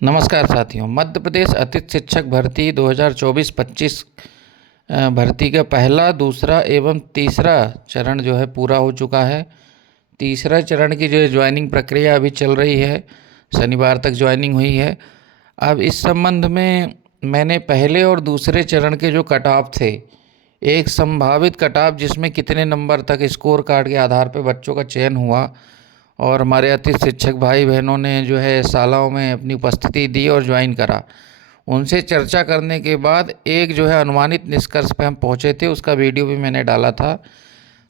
नमस्कार साथियों। मध्य प्रदेश अतिथि शिक्षक भर्ती 2024-25 भर्ती का पहला, दूसरा एवं तीसरा चरण जो है पूरा हो चुका है। तीसरा चरण की जो ज्वाइनिंग प्रक्रिया अभी चल रही है, शनिवार तक ज्वाइनिंग हुई है। अब इस संबंध में मैंने पहले और दूसरे चरण के जो कट ऑफ थे, एक संभावित कट ऑफ जिसमें कितने नंबर तक स्कोर कार्ड के आधार पर बच्चों का चयन हुआ और हमारे अतिथि शिक्षक भाई बहनों ने जो है शालाओं में अपनी उपस्थिति दी और ज्वाइन करा, उनसे चर्चा करने के बाद एक जो है अनुमानित निष्कर्ष पे हम पहुँचे थे। उसका वीडियो भी मैंने डाला था।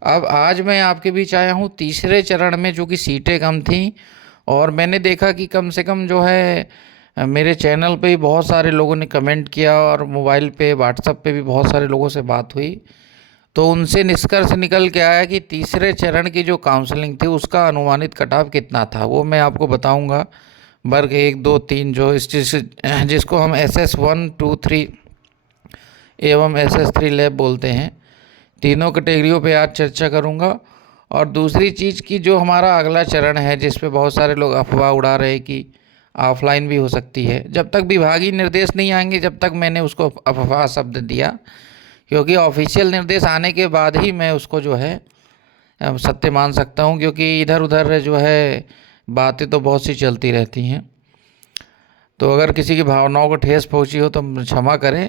अब आज मैं आपके बीच आया हूँ तीसरे चरण में, जो कि सीटें कम थीं, और मैंने देखा कि कम से कम जो है मेरे चैनल पे ही बहुत सारे लोगों ने कमेंट किया और मोबाइल पे व्हाट्सएप पे भी बहुत सारे लोगों से बात हुई। तो उनसे निष्कर्ष निकल के आया कि तीसरे चरण की जो काउंसलिंग थी उसका अनुमानित कट ऑफ कितना था, वो मैं आपको बताऊंगा। वर्ग 1, 2, 3 जो जिसको हम SS1, 2, 3 एवं SS3 लैब बोलते हैं, तीनों कैटेगरियों पे आज चर्चा करूंगा। और दूसरी चीज़ की जो हमारा अगला चरण है, जिस पे बहुत सारे लोग अफवाह उड़ा रहे हैं कि ऑफलाइन भी हो सकती है, जब तक विभागीय निर्देश नहीं आएंगे जब तक मैंने उसको अफवाह शब्द दिया, क्योंकि ऑफिशियल निर्देश आने के बाद ही मैं उसको जो है सत्य मान सकता हूँ। क्योंकि इधर उधर जो है बातें तो बहुत सी चलती रहती हैं, तो अगर किसी की भावनाओं को ठेस पहुँची हो तो क्षमा करें।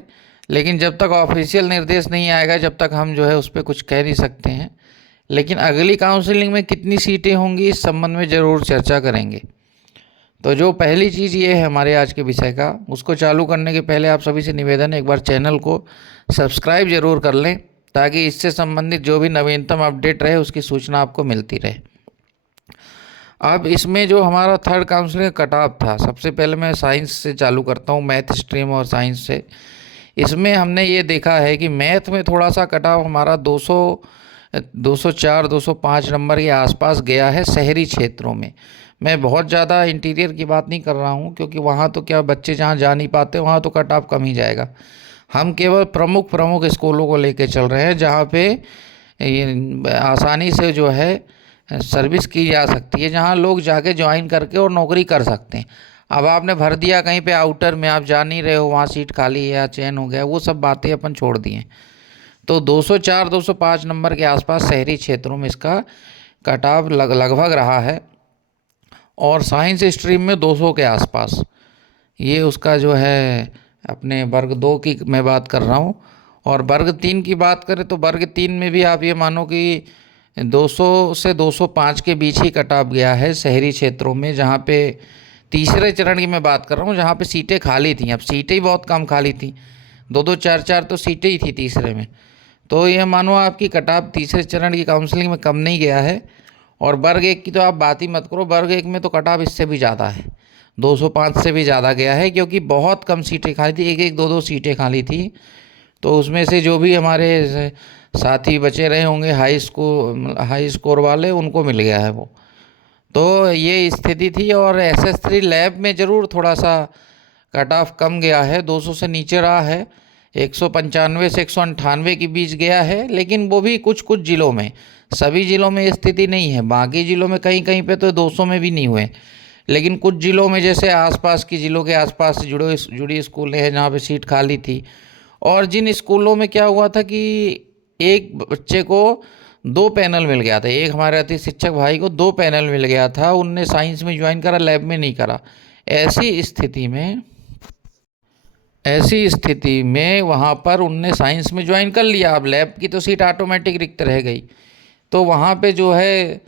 लेकिन जब तक ऑफिशियल निर्देश नहीं आएगा जब तक हम जो है उस पर कुछ कह नहीं सकते हैं। लेकिन अगली काउंसलिंग में कितनी सीटें होंगी इस संबंध में ज़रूर चर्चा करेंगे। तो जो पहली चीज़ ये है हमारे आज के विषय का, उसको चालू करने के पहले आप सभी से निवेदन है, एक बार चैनल को सब्सक्राइब जरूर कर लें, ताकि इससे संबंधित जो भी नवीनतम अपडेट रहे उसकी सूचना आपको मिलती रहे। अब इसमें जो हमारा थर्ड काउंसलिंग कट ऑफ था, सबसे पहले मैं साइंस से चालू करता हूँ, मैथ स्ट्रीम और साइंस से। इसमें हमने ये देखा है कि मैथ में थोड़ा सा कट ऑफ हमारा 204, 205 नंबर के आसपास गया है शहरी क्षेत्रों में। मैं बहुत ज़्यादा इंटीरियर की बात नहीं कर रहा हूँ, क्योंकि वहाँ तो क्या बच्चे जहाँ जा नहीं पाते वहाँ तो कट ऑफ कम ही जाएगा। हम केवल प्रमुख प्रमुख स्कूलों को लेके चल रहे हैं, जहाँ पे आसानी से जो है सर्विस की जा सकती है, जहाँ लोग जाके ज्वाइन करके और नौकरी कर सकते हैं। अब आपने भर दिया कहीं पे आउटर में, आप जा नहीं रहे हो, वहाँ सीट खाली है या चयन हो गया, वो सब बातें अपन छोड़ दिए। तो 204, 205 नंबर के आसपास शहरी क्षेत्रों में इसका कट ऑफ लगभग रहा है। और साइंस स्ट्रीम में 200 के आसपास, ये उसका जो है अपने वर्ग 2 की मैं बात कर रहा हूँ। और वर्ग 3 की बात करें तो वर्ग 3 में भी आप ये मानो कि 200 से 205 के बीच ही कट ऑफ गया है शहरी क्षेत्रों में, जहाँ पे तीसरे चरण की मैं बात कर रहा हूँ, जहाँ पे सीटें खाली थी। अब सीटें ही बहुत कम खाली थी, 2-2, 4-4 तो सीटें ही थी तीसरे में। तो ये मानो आपकी कट ऑफ तीसरे चरण की काउंसलिंग में कम नहीं गया है। और वर्ग 1 की तो आप बात ही मत करो, वर्ग 1 में तो कट ऑफ इससे भी ज़्यादा है, 205 से भी ज़्यादा गया है, क्योंकि बहुत कम सीटें खाली थी, एक एक दो दो सीटें खाली थी। तो उसमें से जो भी हमारे साथी बचे रहे होंगे हाई स्कोर वाले, उनको मिल गया है वो। तो ये स्थिति थी। और SS3 लैब में ज़रूर थोड़ा सा कट ऑफ कम गया है, 200 से नीचे रहा है, 195 से 198 के बीच गया है। लेकिन वो भी कुछ कुछ ज़िलों में, सभी ज़िलों में स्थिति नहीं है। बाकी ज़िलों में कहीं कहीं पे तो 200 में भी नहीं हुए, लेकिन कुछ ज़िलों में, जैसे आसपास की ज़िलों के आसपास से जुड़ी स्कूलें हैं जहाँ पे सीट खाली थी। और जिन स्कूलों में क्या हुआ था कि एक बच्चे को 2 पैनल मिल गया था, एक हमारे अतिथि शिक्षक भाई को 2 पैनल मिल गया था, उनने साइंस में ज्वाइन करा, लैब में नहीं करा। ऐसी स्थिति में वहाँ पर उनने साइंस में ज्वाइन कर लिया। अब लैब की तो सीट ऑटोमेटिक रिक्त रह गई, तो वहाँ पे जो है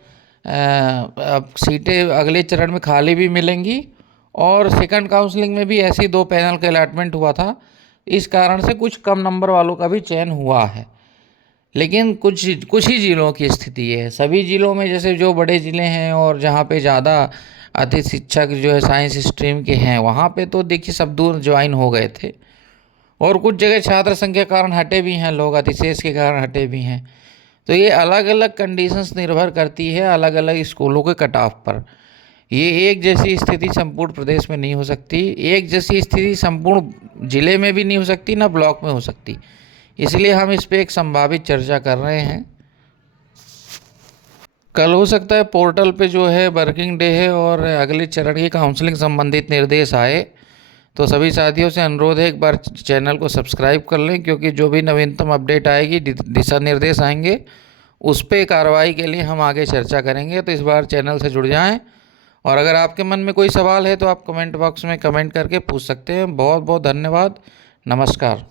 अब सीटें अगले चरण में खाली भी मिलेंगी। और सेकंड काउंसलिंग में भी ऐसी 2 पैनल का अलॉटमेंट हुआ था, इस कारण से कुछ कम नंबर वालों का भी चयन हुआ है। लेकिन कुछ कुछ ही ज़िलों की स्थिति है, सभी ज़िलों में जैसे जो बड़े ज़िले हैं और जहाँ पे ज़्यादा अतिथि शिक्षक जो है साइंस स्ट्रीम के हैं, वहाँ पे तो देखिए सब दूर ज्वाइन हो गए थे। और कुछ जगह छात्र संख्या के कारण हटे भी हैं लोग, अतिशेष के कारण हटे भी हैं। तो ये अलग अलग कंडीशंस निर्भर करती है अलग अलग स्कूलों के कट ऑफ पर। ये एक जैसी स्थिति संपूर्ण प्रदेश में नहीं हो सकती, एक जैसी स्थिति संपूर्ण जिले में भी नहीं हो सकती, ना ब्लॉक में हो सकती। इसलिए हम इस पे एक संभावित चर्चा कर रहे हैं। कल हो सकता है पोर्टल पे जो है वर्किंग डे है और अगले चरण की काउंसलिंग संबंधित निर्देश आए। तो सभी साथियों से अनुरोध है एक बार चैनल को सब्सक्राइब कर लें, क्योंकि जो भी नवीनतम अपडेट आएगी, दिशा निर्देश आएंगे, उस पे कार्रवाई के लिए हम आगे चर्चा करेंगे। तो इस बार चैनल से जुड़ जाएं, और अगर आपके मन में कोई सवाल है तो आप कमेंट बॉक्स में कमेंट करके पूछ सकते हैं। बहुत बहुत धन्यवाद। नमस्कार।